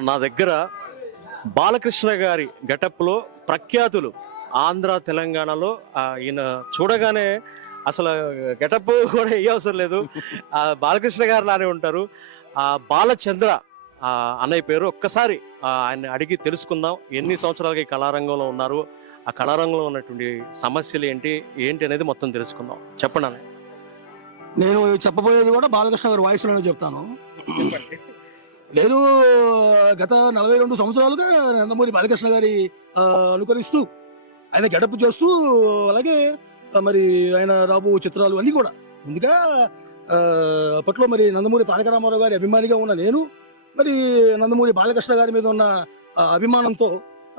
నా దగ్గర బాలకృష్ణ గారి గెటప్లో ప్రఖ్యాతులు ఆంధ్ర తెలంగాణలో ఈయన చూడగానే అసలు గెటప్ కూడా ఏ అవసరం లేదు. ఆ, బాలకృష్ణ గారు లానే ఉంటారు. ఆ బాలచంద్ర ఆ, అన్నయ్య పేరు ఒక్కసారి ఆ, ఆయన్ని అడిగి తెలుసుకుందాం. ఎన్ని సంవత్సరాలుగా ఈ కళారంగంలో ఉన్నారు? ఆ కళారంగంలో ఉన్నటువంటి సమస్యలు ఏంటి? ఏంటి అనేది మొత్తం తెలుసుకుందాం. చెప్పండి నేను చెప్పబోయేది కూడా బాలకృష్ణ గారి వాయిస్లోనే చెప్తాను. నేను గత నలభై రెండు సంవత్సరాలుగా నందమూరి బాలకృష్ణ గారి అనుకరిస్తూ ఆయన గడప చేస్తూ అలాగే మరి ఆయన రాబో చిత్రాలు అన్నీ కూడా. ముందుగా అప్పట్లో మరి నందమూరి తారక రామారావు గారి అభిమానిగా ఉన్న నేను మరి నందమూరి బాలకృష్ణ గారి మీద ఉన్న అభిమానంతో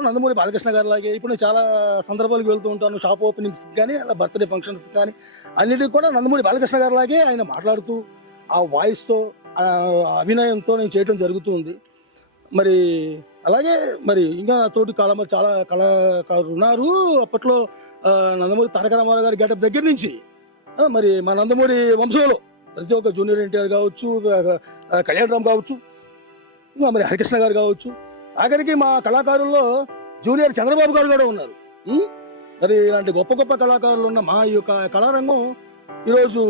నందమూరి బాలకృష్ణ గారి లాగే ఇప్పుడు నేను చాలా సందర్భాలకు వెళ్తూ ఉంటాను. షాప్ ఓపెనింగ్స్ కానీ అలా బర్త్డే ఫంక్షన్స్ కానీ అన్నిటికీ కూడా నందమూరి బాలకృష్ణ గారి లాగే ఆయన మాట్లాడుతూ ఆ వాయిస్తో అభినయంతో నేను చేయడం జరుగుతుంది. మరి అలాగే మరి ఇంకా తోటి కళ చాలా కళాకారులు ఉన్నారు అప్పట్లో నందమూరి తారక రామారావు గారి గెటప్ దగ్గర నుంచి మరి మా నందమూరి వంశంలో ప్రతి ఒక్క జూనియర్ ఎన్టీఆర్ కావచ్చు ఆ, కళ్యాణ్ రామ్ కావచ్చు ఇంకా మరి హరికృష్ణ గారు కావచ్చు. ఆఖరికి మా కళాకారుల్లో జూనియర్ చంద్రబాబు గారు కూడా ఉన్నారు. మరి ఇలాంటి గొప్ప గొప్ప కళాకారులు ఉన్న మా యొక్క కళారంగం ఈరోజు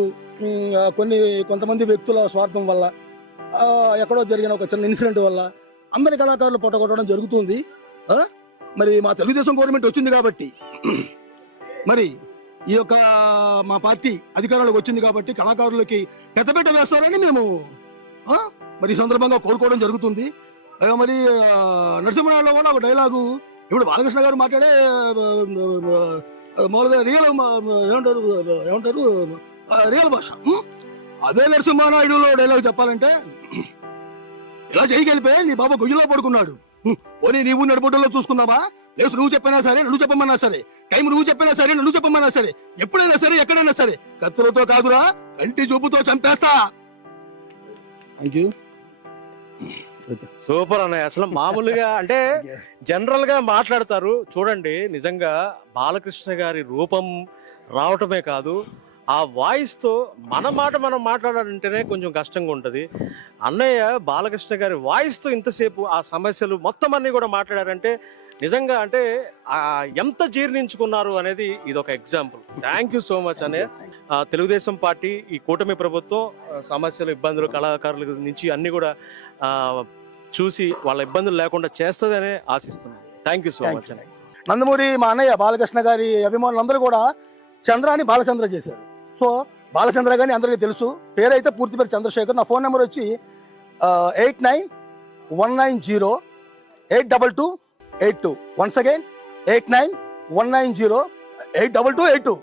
కొన్ని కొంతమంది వ్యక్తుల స్వార్థం వల్ల ఎక్కడో జరిగిన ఒక చిన్న ఇన్సిడెంట్ వల్ల అందరి కళాకారులు పొట్టగొట్టడం జరుగుతుంది. మరి మా తెలుగుదేశం గవర్నమెంట్ వచ్చింది కాబట్టి మరి ఈ యొక్క మా పార్టీ అధికారంలోకి వచ్చింది కాబట్టి కళాకారులకి పెద్దపెట్ట వేస్తారని మేము మరి ఈ సందర్భంగా కోరుకోవడం జరుగుతుంది. మరి నరసింహరావులో కూడా ఒక డైలాగు ఇప్పుడు బాలకృష్ణ గారు మాట్లాడే మామూలుగా రియల్ ఏమంటారు ఏమంటారు రియల్ భాష? అదే నరసింహనాయుడులో డైలాగ్ చెప్పాలంటే ఇలా చేయగలిపే నీ బాబా గొయ్యిలో పడుకున్నాడు. పోనీ నీవు నడిపొట్టులో చూసుకుందామా? లేదు నువ్వు చెప్పినా సరే నన్ను చెప్పమన్నా సరే. టైం నువ్వు చెప్పినా సరే నన్ను చెప్పమన్నా సరే. ఎప్పుడైనా సరే ఎక్కడైనా సరే. కత్తులతో కాదురా కంటి చూపుతో చంపేస్తా. థ్యాంక్ యూ సూపర్ అన్నయ్య. అసలు మామూలుగా అంటే జనరల్గా మాట్లాడతారు. చూడండి నిజంగా బాలకృష్ణ గారి రూపం రావటమే కాదు ఆ వాయిస్తో మన మాట మనం మాట్లాడాలంటేనే కొంచెం కష్టంగా ఉంటది. అన్నయ్య బాలకృష్ణ గారి వాయిస్తో ఇంతసేపు ఆ సమస్యలు మొత్తం అన్ని కూడా మాట్లాడారంటే నిజంగా అంటే ఎంత జీర్ణించుకున్నారు అనేది ఇది ఒక example. Thank you so much ఆ, తెలుగుదేశం పార్టీ ఈ కూటమి ప్రభుత్వం సమస్యలు ఇబ్బందులు కళాకారుల నుంచి అన్ని కూడా చూసి వాళ్ళ ఇబ్బందులు లేకుండా చేస్తుందనే ఆశిస్తున్నాను. థ్యాంక్ యూ సో మచ్ అన్నయ్య. నందమూరి మా అన్నయ్య బాలకృష్ణ గారి అభిమానులందరూ కూడా చంద్రాని బాలచంద్ర చేశారు. సో బాలచంద్ర గారిని అందరికీ తెలుసు. పేరైతే పూర్తి పేరు చంద్రశేఖర్. నా ఫోన్ నెంబర్ వచ్చి eight nine one nine zero eight double two eight two. Once again eight nine one nine zero eight double two eight two